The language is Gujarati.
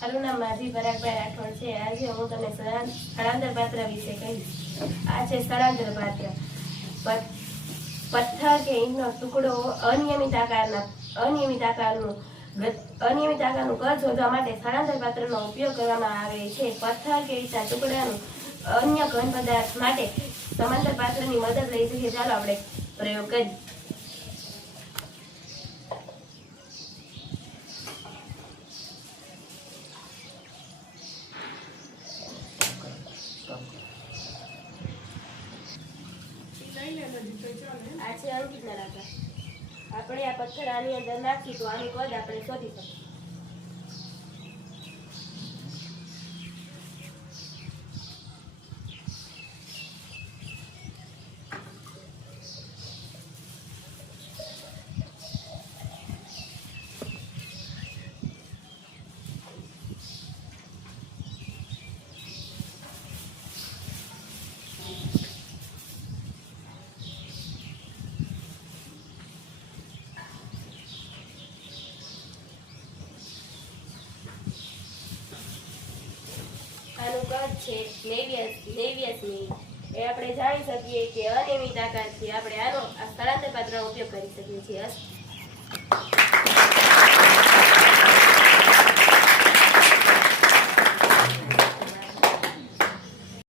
મારું નામ માજી પરાગભાઈ રાઠોડ છે। આજે હું તમને સ્થળાંતર પાત્ર વિશે કહીશ। આ છે સ્થળાંતર પાત્ર। પથ્થર કે ઈંટનો ટુકડો અનિયમિત આકારનું કદ શોધવા માટે સ્થળાંતર પાત્રનો ઉપયોગ કરવામાં આવે છે। પથ્થર કે ઈંટના ટુકડાનું અન્ય ઘન પદાર્થ માટે સમાંતર પાત્રની મદદ લઈ શકીએ। ચાલો આપણે પ્રયોગ કરીએ। આ છે અંકિતના રાજા। આપણે આ પથ્થર આની અંદર નાખી તો આનું કદ આપણે શોધી શકીએ। આનું કદ છે 29 મિનિટ। એ આપણે જાણી શકીએ કે અનિયમિત આકારથી આપણે આનો સ્થળાંતર પાત્રનો ઉપયોગ કરી શકીએ છીએ।